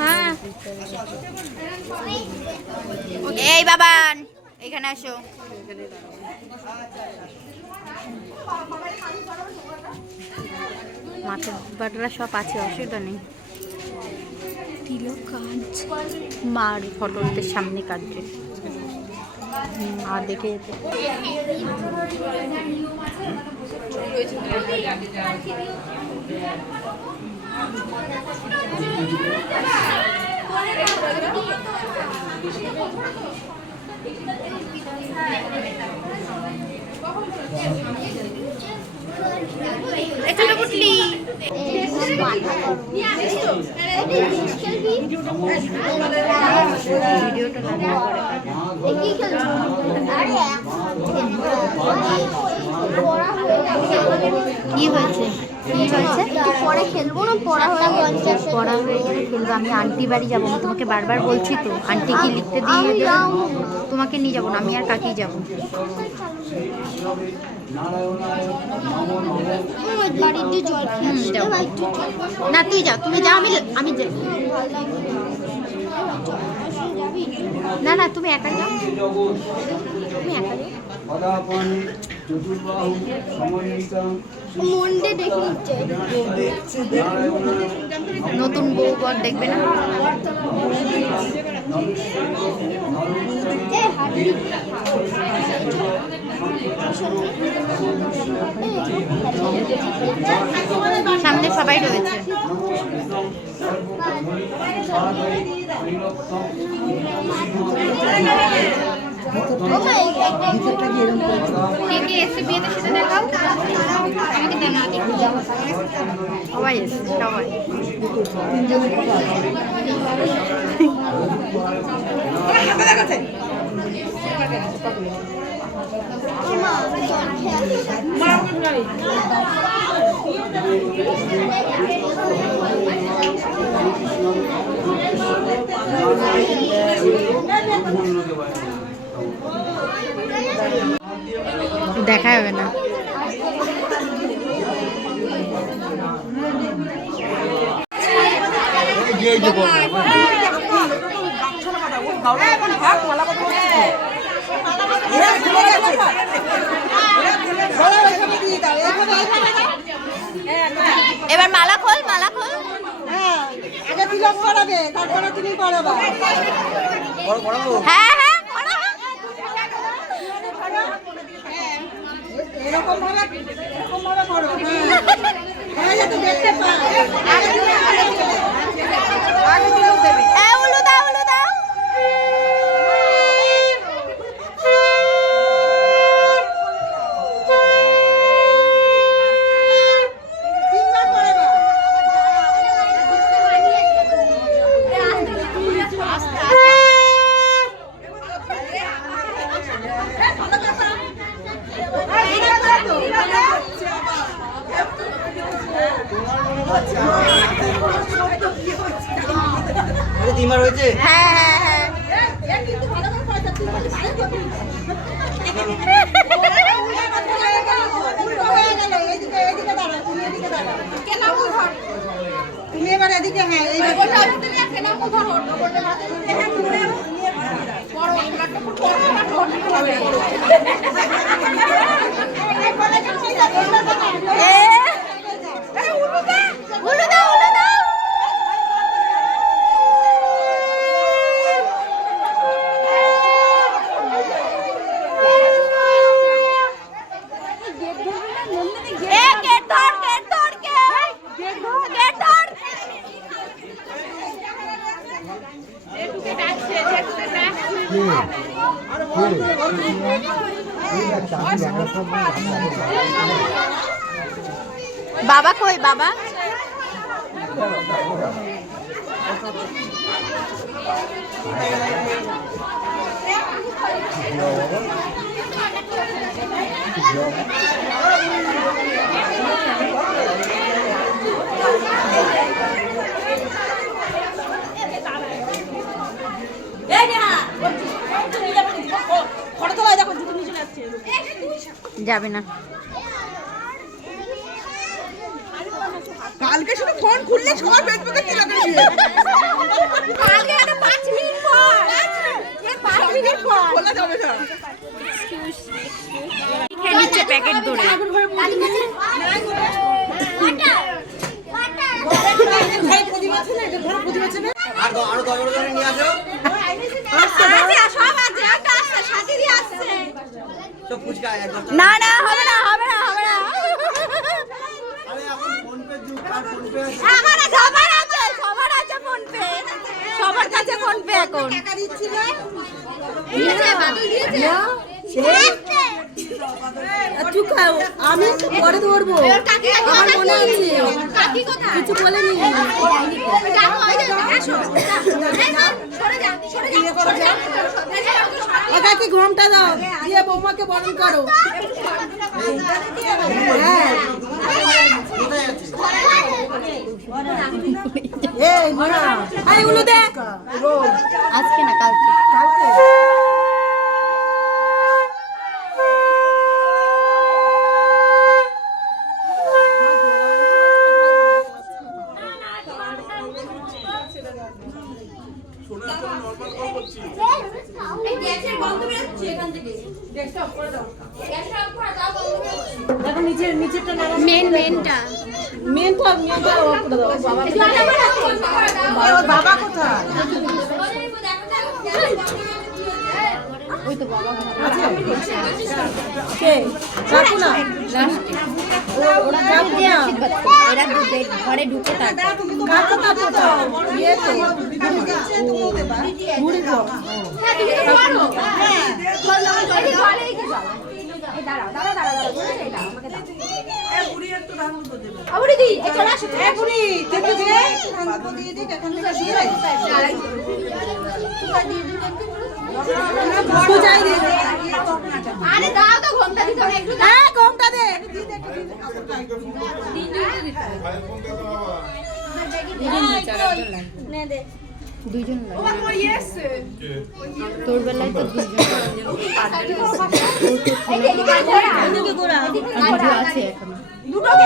হ্যাঁ এই বাবান এখানে আসো। মাথা বাটরা সব আছে, অসুবিধা নেই। মার ফটোদের সামনে কাটছে আর দেখে যেতে। এখানে উঠলি ভিডিওটা কি হয়েছে? পরে খেলবো না, পড়া হয়ে গেলে খেলবো। আমি আন্টি বাড়ি যাবো, আমি তোমাকে বারবার বলছি তো। আন্টি কি লিখতে দিয়ে দেবো, তোমাকে নিয়ে যাবো না, আমি আর কাকেই যাবো। না তুই যা, তুমি যা, আমি যাই। না না তুমি একা যাও, তুমি একা যাও। নতুন বউ বর দেখবে না? সামনে সবাই রয়েছে। সবাই এসে সবাই দেখা হবে না। এবার মালা খোল, মালা খোল। হ্যাঁ, আগে তিলক পরাবে, তারপরে তুমি পরাবা। হ্যাঁ হ্যাঁ, এরকম ভাবে করো। হ্যাঁ, যাতে দেখতে পায়। আগে তিলক দেবে। উলু দাও, উলু দাও। তিনবার পরাবা। ডিমার হয়েছে? হ্যাঁ হ্যাঁ হ্যাঁ। তুমি এবার এদিকে, হ্যাঁ উলু দাও, উলু দাও। বাবা কই বাবা? যাবে না। কালকে শুধু ফোন খুললে সবার ফেসবুকে কি লাগে কালকে একটা 5 মিনিট পর 5 মিনিট পর খোলা যাবে না খেয়ে নিচ্ছে প্যাকেট ধরে। ভাই প্রতিমা আছে না এটা ধরো প্রতিমা আছে না আরো 10 জন নিয়ে আসো সব আছে একটা আসছে সাথীরই আসছে সব ফুচকা একদম না না হবে না হবে না হবে না আরে এখন ফোন পে যুগ আর ফোন পে আমার সবার আছে ফোন পে সবার কাছে ফোন পে এখন টাকা দিচ্ছি না দিয়েছে বাদল দিয়েছে চুপ খাও আমি পরে ধরবো কাকি আমার মনে আছে কাকি কোথায় কিছু বলেনি যাও ওই যে আসো সরে যা সরে যা কাকি ঘুমটা দাও দিয়ে বৌমাকে বরণ করো হ্যাঁ কোথায় যাচ্ছিস এই ঘোড়া আরে উলো দে আজকে না কালকে। কালকে এই গ্যাসের গন্ধ বেরোচ্ছে এখান থেকে গ্যাসটা অফ করে দাও গ্যাসটা অফ করে দাও গন্ধ বেরোচ্ছে দেখো নিচেরটা না মেনটা মেনটা অফ করে দাও বাবা কোথায় ওই তো বাবা আছে কে কাকু না ওরা দুধ দিয়ে আশীর্বাদ করে। এরা দুধে ঘরে ঢুকে তারপর কাকু কাকু তো ইয়ে তো বুড়ি তো হ্যাঁ তুমি তো পারো হ্যাঁ বলো যদি ঘরে কি যাও এই দাঁড়াও ধরে এটা আমাকে দাও বুড়ি একটু ভাঙ করে দেবে আবুড়ি দি এই চলে আসো বুড়ি থেকে দে ভাঙ দিয়ে দে এখন দিয়ে বুঝাই দে আরে দাও তো ঘন্টা দিতে হবে একটু দাও হ্যাঁ কমটা দে দুইজন লাগে। তোর বেলায় তো দুইজন আছে এখনো। দুটোকে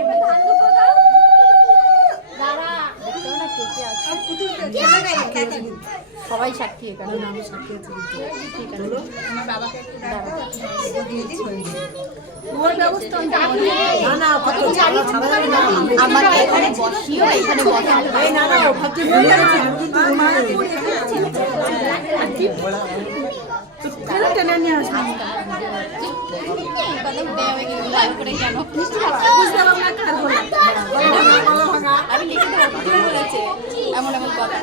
এবার ধান দুটো দাও দাঁড়া দেখতেও না কে কে আছে। সবাই সাক্ষী এখানে নাম সাক্ষী আছে ঠিক আছে ওর ব্যবস্থা না না আমাকে এখানে বসিও এখানে বসা এই না না ভাবছি ভুল করেছি কিন্তু কেন টেনে নিয়ে আসবি আমি লিখে দেবো কে বলেছে এমন এমন কথা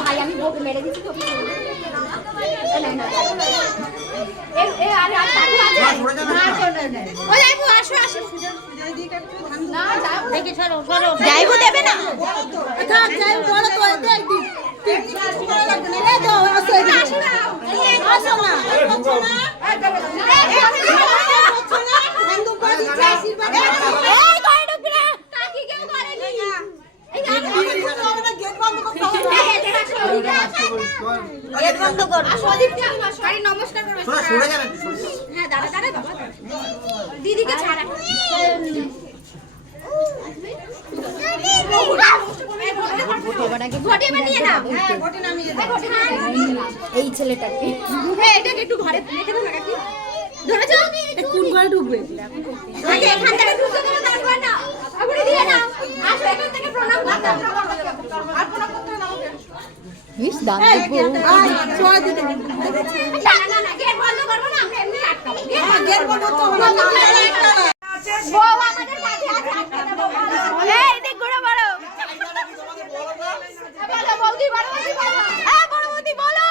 ভাই আমি বউকে মেরে দিচ্ছি তো আরে আর কাকু আছে ও যাইবো আসো আসো না যাও দেখি সরো যাইবো দেবে না থাক যাই বড় তো দে একদিন এই তো আসো আসো না আসো না এই করে ঢুকবি না কাকি কেউ করেনি এই গেট বন্ধ করতে হবে গেট বন্ধ কর সদীপ গাড়ি নমস্কার করবে শোনা সরে যাবেন হ্যাঁ দাঁড়া বাবা দিদিকে ছাড়া সবার আগে ঘটি এবার নিয়ে নাও এই ছেলেটাকে হ্যাঁ এটাকে একটু ঘরে রেখে দাও না কাকি ধরেছো কোন ঘরে ঢুকবে আগে এখান থেকে ঢুকে গেলে তারপর না আপনি দিয়ে নাও আসো এখান থেকে প্রণাম করতে আর প্রণাম করতে না আমাকে ইস দান এই ছোঁয়া দিতে না গেট বন্ধ করবো না আমরা এমনি আটকাবো গেট বন্ধ করতে হবে না বউ আমাদের কাছে আছে আটকে দেবো এই দিক ঘুরে বলো বলো বৌদি বলো হ্যাঁ বড় বৌদি বলো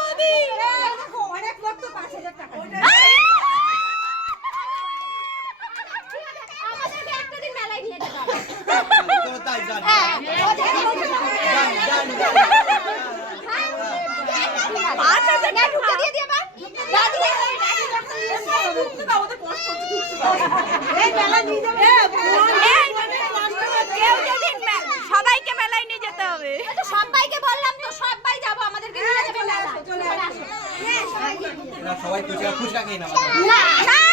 বৌদি অনেক লোক তো 5000 টাকা আমাদেরকে একটা দিন মেলায় নিয়ে যেতে হবে চলো তাই যান হ্যাঁ আচ্ছা আচ্ছা ঢুকে দিয়ে দিয়ে বা দাদি ঢুকতে দাও ওদের কষ্ট করতে এই মেলা নিয়ে যাবে এরা সবাই ফুচকা খেয়ে না না